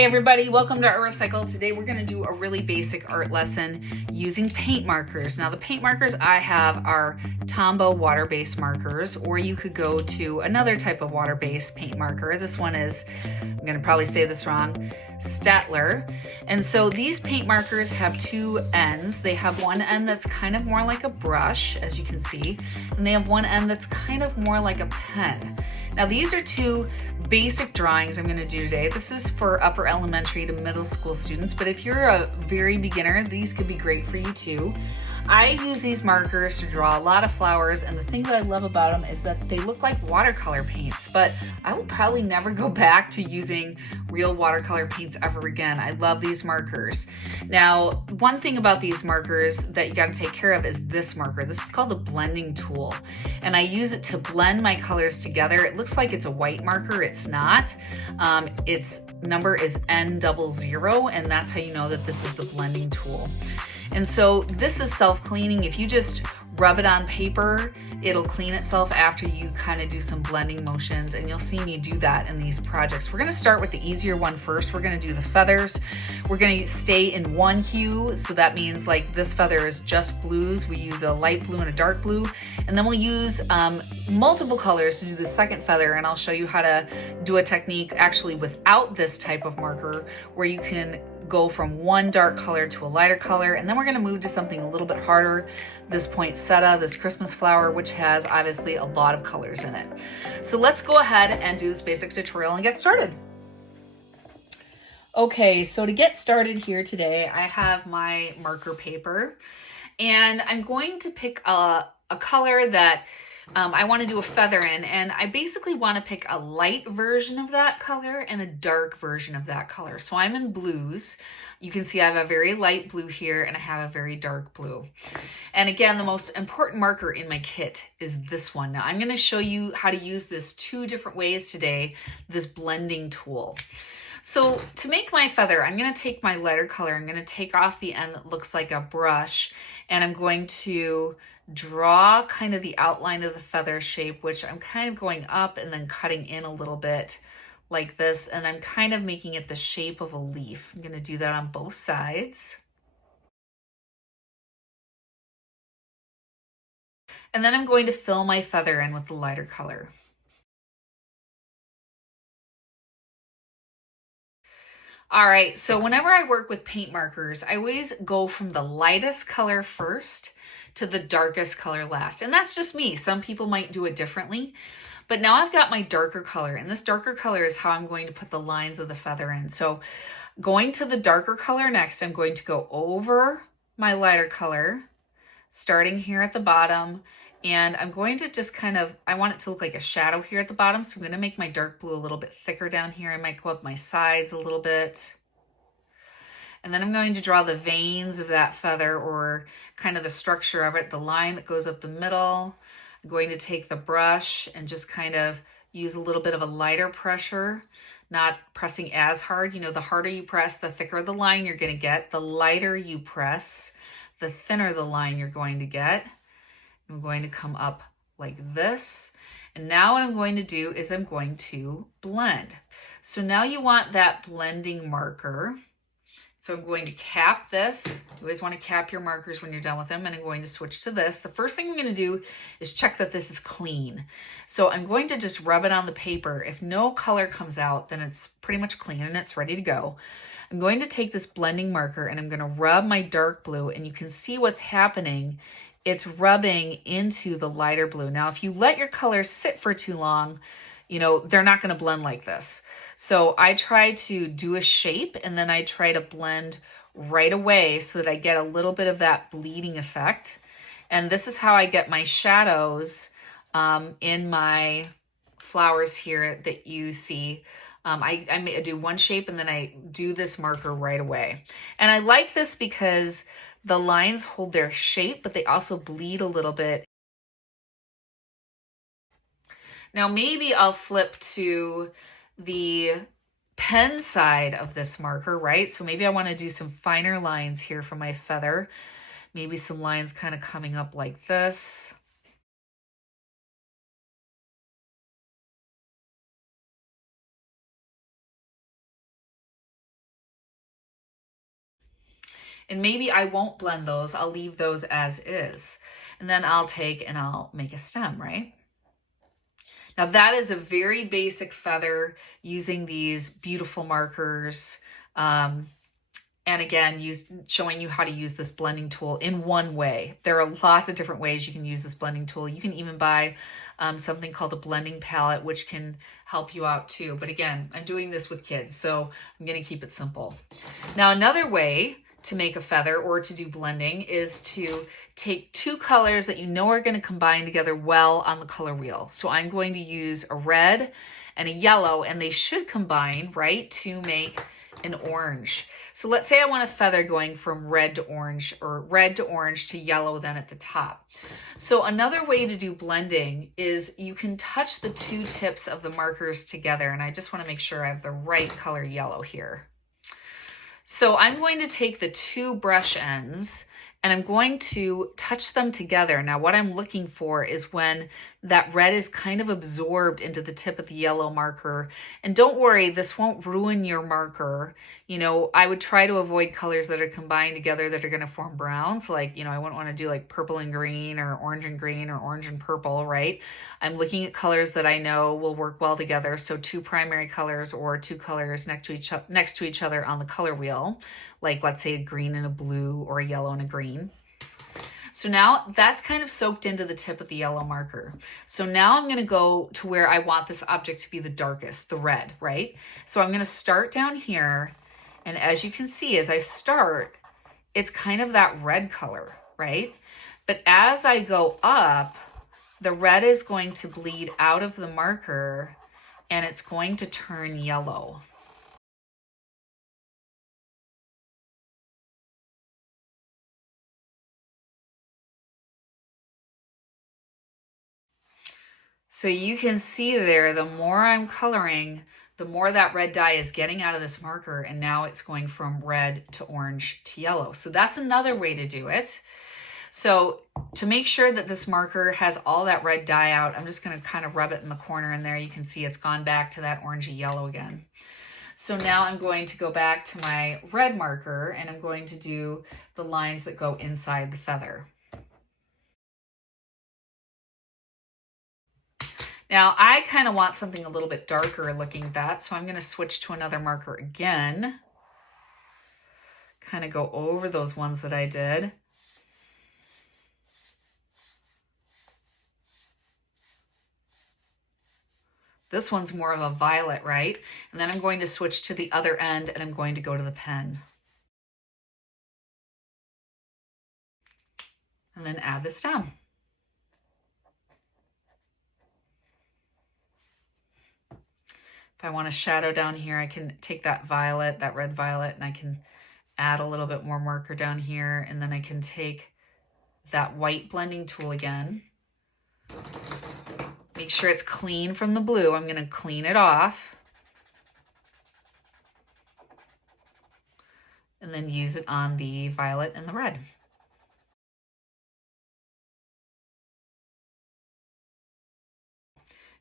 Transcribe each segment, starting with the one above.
Hey everybody, welcome to Art Recycle. Today we're going to do a really basic art lesson using paint markers. Now the paint markers I have are Tombow water-based markers, or you could go to another type of water-based paint marker. This one is, I'm going to probably say this wrong, Statler. And so these paint markers have two ends. They have one end that's kind of more like a brush, as you can see, and they have one end that's kind of more like a pen. Now these are two basic drawings I'm going to do today. This is for upper elementary to middle school students, but if you're a very beginner, these could be great for you too. I use these markers to draw a lot of flowers, and the thing that I love about them is that they look like watercolor paints, but I will probably never go back to using real watercolor paints ever again. I love these markers. Now, one thing about these markers that you got to take care of is this marker. This is called the blending tool, and I use it to blend my colors together. It looks like it's a white marker. It's not. Its number is N00, and that's how you know that this is the blending tool. And so this is self-cleaning. If you just rub it on paper, it'll clean itself after you kind of do some blending motions, and you'll see me do that in these projects. We're gonna start with the easier one first. We're gonna do the feathers. We're gonna stay in one hue, so that means like this feather is just blues. We use a light blue and a dark blue, and then we'll use multiple colors to do the second feather, and I'll show you how to do a technique actually without this type of marker where you can go from one dark color to a lighter color, and then we're gonna move to something a little bit harder, this poinsettia, this Christmas flower, which has obviously a lot of colors in it. So let's go ahead and do this basic tutorial and get started. Okay, so to get started here today, I have my marker paper, and I'm going to pick a color that I want to do a feather in, and I basically want to pick a light version of that color and a dark version of that color. So I'm in blues. You can see I have a very light blue here, and I have a very dark blue. And again, the most important marker in my kit is this one. Now I'm going to show you how to use this two different ways today, this blending tool. So to make my feather, I'm going to take my lighter color, I'm going to take off the end that looks like a brush, and I'm going to draw kind of the outline of the feather shape, which I'm kind of going up and then cutting in a little bit like this, and I'm kind of making it the shape of a leaf. I'm going to do that on both sides. And then I'm going to fill my feather in with the lighter color. All right, so whenever I work with paint markers, I always go from the lightest color first to the darkest color last. And that's just me. Some people might do it differently. But now I've got my darker color, and this darker color is how I'm going to put the lines of the feather in. So going to the darker color next, I'm going to go over my lighter color, starting here at the bottom, and I'm going to just kind of, I want it to look like a shadow here at the bottom, so I'm going to make my dark blue a little bit thicker down here. I might go up my sides a little bit. And then I'm going to draw the veins of that feather, or kind of the structure of it, the line that goes up the middle. I'm going to take the brush and just kind of use a little bit of a lighter pressure, not pressing as hard. You know, the harder you press, the thicker the line you're going to get. The lighter you press, the thinner the line you're going to get. I'm going to come up like this. And now what I'm going to do is I'm going to blend. So now you want that blending marker. So I'm going to cap this. You always want to cap your markers when you're done with them, and I'm going to switch to this. The first thing I'm going to do is check that this is clean. So I'm going to just rub it on the paper. If no color comes out, then it's pretty much clean and it's ready to go. I'm going to take this blending marker and I'm going to rub my dark blue, and you can see what's happening. It's rubbing into the lighter blue. Now, if you let your colors sit for too long, you know, they're not going to blend like this. So I try to do a shape, and then I try to blend right away so that I get a little bit of that bleeding effect. And this is how I get my shadows in my flowers here that you see. I do one shape, and then I do this marker right away. And I like this because the lines hold their shape, but they also bleed a little bit. Now maybe I'll flip to the pen side of this marker, right? So maybe I want to do some finer lines here for my feather. Maybe some lines kind of coming up like this. And maybe I won't blend those. I'll leave those as is. And then I'll take and I'll make a stem, right? Now that is a very basic feather using these beautiful markers. And again, showing you how to use this blending tool in one way. There are lots of different ways you can use this blending tool. You can even buy something called a blending palette, which can help you out too. But again, I'm doing this with kids, so I'm going to keep it simple. Now, another way to make a feather or to do blending is to take two colors that you know are going to combine together well on the color wheel. So I'm going to use a red and a yellow, and they should combine, right, to make an orange. So let's say I want a feather going from red to orange, or red to orange to yellow then at the top. So another way to do blending is you can touch the two tips of the markers together, and I just want to make sure I have the right color yellow here. So I'm going to take the two brush ends and I'm going to touch them together. Now what I'm looking for is when that red is kind of absorbed into the tip of the yellow marker. And don't worry, this won't ruin your marker. You know, I would try to avoid colors that are combined together that are going to form browns. Like, you know, I wouldn't want to do like purple and green or orange and purple, right? I'm looking at colors that I know will work well together. So two primary colors or two colors next to each other on the color wheel. Like let's say a green and a blue or a yellow and a green. So now that's kind of soaked into the tip of the yellow marker. So now I'm going to go to where I want this object to be the darkest, the red, right? So I'm going to start down here. And as you can see, as I start, it's kind of that red color, right? But as I go up, the red is going to bleed out of the marker and it's going to turn yellow. So you can see there, the more I'm coloring, the more that red dye is getting out of this marker, and now it's going from red to orange to yellow. So that's another way to do it. So to make sure that this marker has all that red dye out, I'm just going to kind of rub it in the corner, and there you can see it's gone back to that orangey yellow again. So now I'm going to go back to my red marker, and I'm going to do the lines that go inside the feather. Now I kind of want something a little bit darker looking at that, so I'm going to switch to another marker again. Kind of go over those ones that I did. This one's more of a violet, right? And then I'm going to switch to the other end and I'm going to go to the pen. And then add the stem. If I want a shadow down here, I can take that violet, that red violet, and I can add a little bit more marker down here. And then I can take that white blending tool again. Make sure it's clean from the blue. I'm going to clean it off. And then use it on the violet and the red.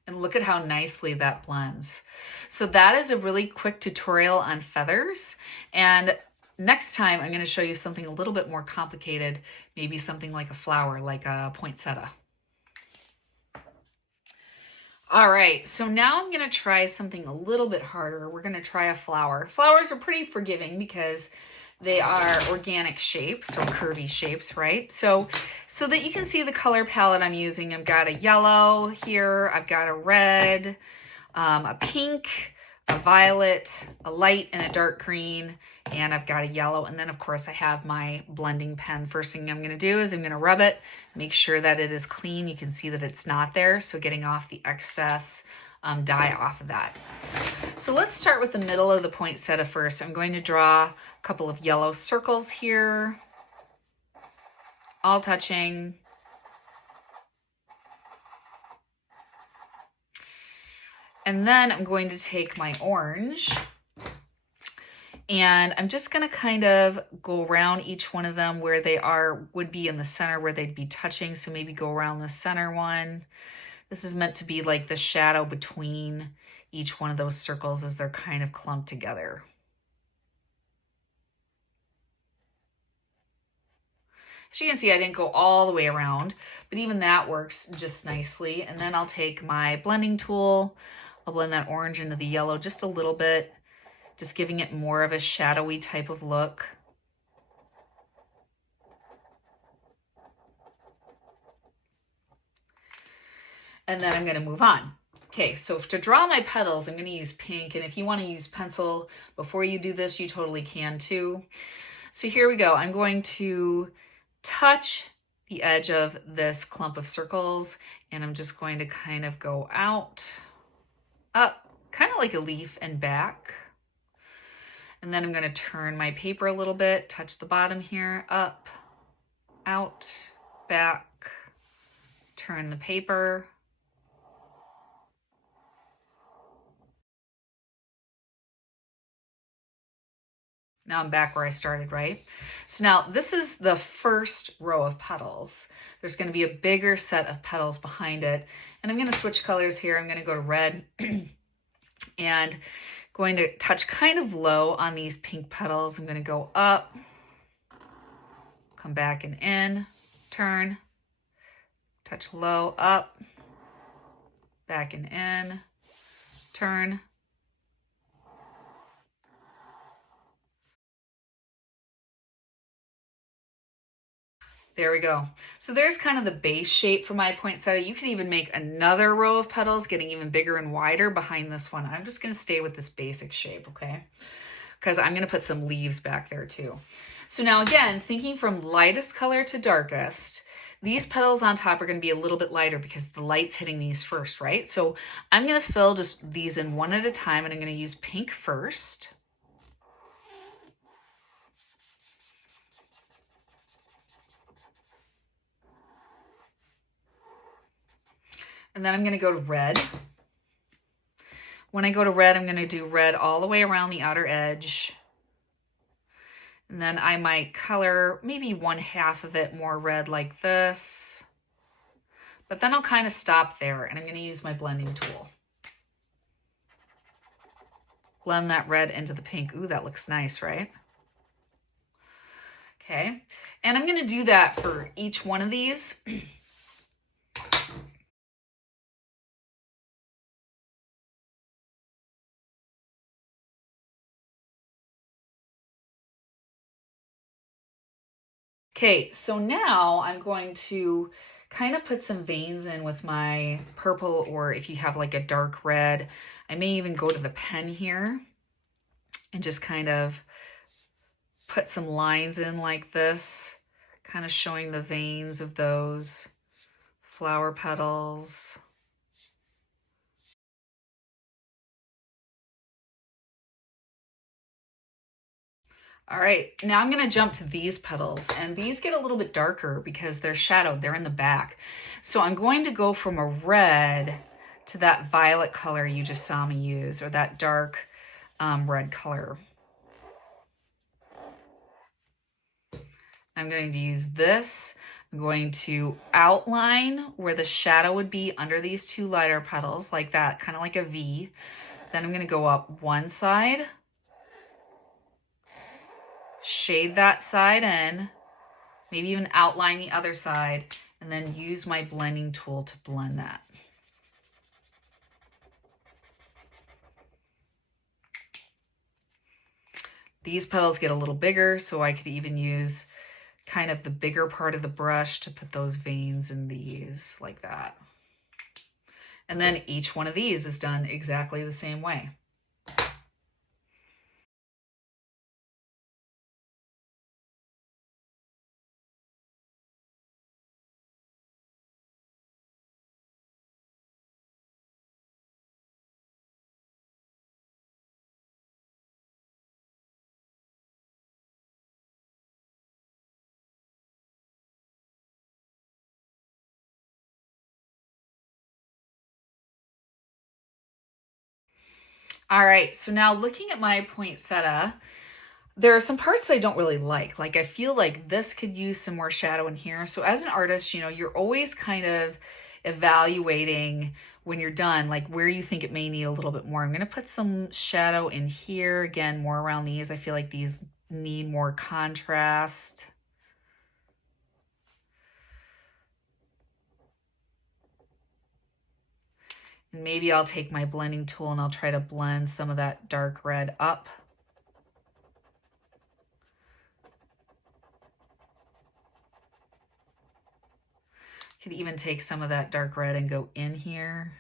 And look at how nicely that blends. So that is a really quick tutorial on feathers. And next time I'm going to show you something a little bit more complicated, maybe something like a flower, like a poinsettia. All right, so now I'm going to try something a little bit harder. We're going to try a flower. Flowers are pretty forgiving because they are organic shapes or curvy shapes, right? So that you can see the color palette I'm using, I've got a yellow here, I've got a red, a pink, a violet, a light and a dark green, and I've got a yellow. And then of course I have my blending pen. First thing I'm going to do is I'm going to rub it, make sure that it is clean. You can see that it's not there. So getting off the excess dye off of that. So let's start with the middle of the poinsettia first. I'm going to draw a couple of yellow circles here, all touching. And then I'm going to take my orange and I'm just going to kind of go around each one of them where they would be in the center where they'd be touching. So maybe go around the center one. This is meant to be like the shadow between each one of those circles as they're kind of clumped together. As you can see, I didn't go all the way around, but even that works just nicely. And then I'll take my blending tool. I'll blend that orange into the yellow just a little bit, just giving it more of a shadowy type of look. And then I'm going to move on. Okay, so to draw my petals, I'm going to use pink. And if you want to use pencil before you do this, you totally can too. So here we go. I'm going to touch the edge of this clump of circles, and I'm just going to kind of go out, up, kind of like a leaf, and back. And then I'm going to turn my paper a little bit, touch the bottom here, up, out, back, turn the paper. Now I'm back where I started, right? So now this is the first row of petals. There's going to be a bigger set of petals behind it. And I'm going to switch colors here. I'm going to go to red and going to touch kind of low on these pink petals. I'm going to go up, come back and in, turn, touch low, up, back and in, turn. There we go. So there's kind of the base shape for my poinsettia. You could even make another row of petals getting even bigger and wider behind this one. I'm just going to stay with this basic shape, okay? Because I'm going to put some leaves back there too. So now again, thinking from lightest color to darkest, these petals on top are going to be a little bit lighter because the light's hitting these first, right? So I'm going to fill just these in one at a time, and I'm going to use pink first. And then I'm going to go to red. When I go to red, I'm going to do red all the way around the outer edge. And then I might color maybe 1/2 of it more red like this. But then I'll kind of stop there, and I'm going to use my blending tool. Blend that red into the pink. Ooh, that looks nice, right? Okay. And I'm going to do that for each one of these. Okay, so now I'm going to kind of put some veins in with my purple, or if you have like a dark red, I may even go to the pen here and just kind of put some lines in like this, kind of showing the veins of those flower petals. All right, now I'm going to jump to these petals, and these get a little bit darker because they're shadowed. They're in the back. So I'm going to go from a red to that violet color you just saw me use, or that dark red color. I'm going to use this. I'm going to outline where the shadow would be under these two lighter petals, like that, kind of like a V. Then I'm going to go up one side, shade that side in, maybe even outline the other side, and then use my blending tool to blend that. These petals get a little bigger, so I could even use kind of the bigger part of the brush to put those veins in these, like that. And then each one of these is done exactly the same way. All right, so now looking at my poinsettia, there are some parts that I don't really like. Like I feel like this could use some more shadow in here. So as an artist, you know, you're always kind of evaluating when you're done, like where you think it may need a little bit more. I'm going to put some shadow in here, again, more around these. I feel like these need more contrast. And maybe I'll take my blending tool and I'll try to blend some of that dark red up. Could even take some of that dark red and go in here.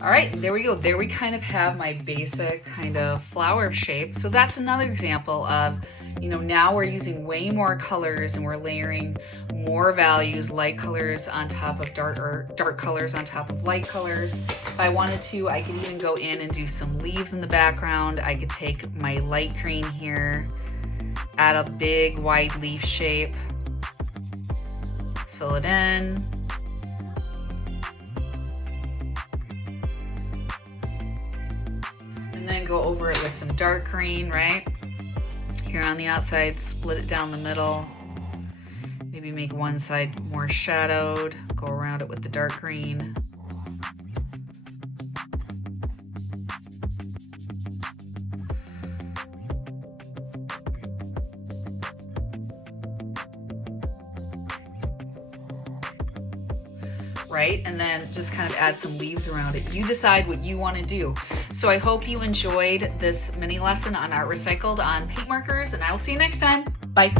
All right, there we go. There we kind of have my basic kind of flower shape. So that's another example of, you know, now we're using way more colors and we're layering more values, light colors on top of dark, or dark colors on top of light colors. If I wanted to, I could even go in and do some leaves in the background. I could take my light green here, add a big wide leaf shape, fill it in. And then go over it with some dark green, right? Here on the outside, split it down the middle. Maybe make one side more shadowed, go around it with the dark green. Right? And then just kind of add some leaves around it. You decide what you want to do. So I hope you enjoyed this mini lesson on Art Recycled on paint markers, and I will see you next time. Bye.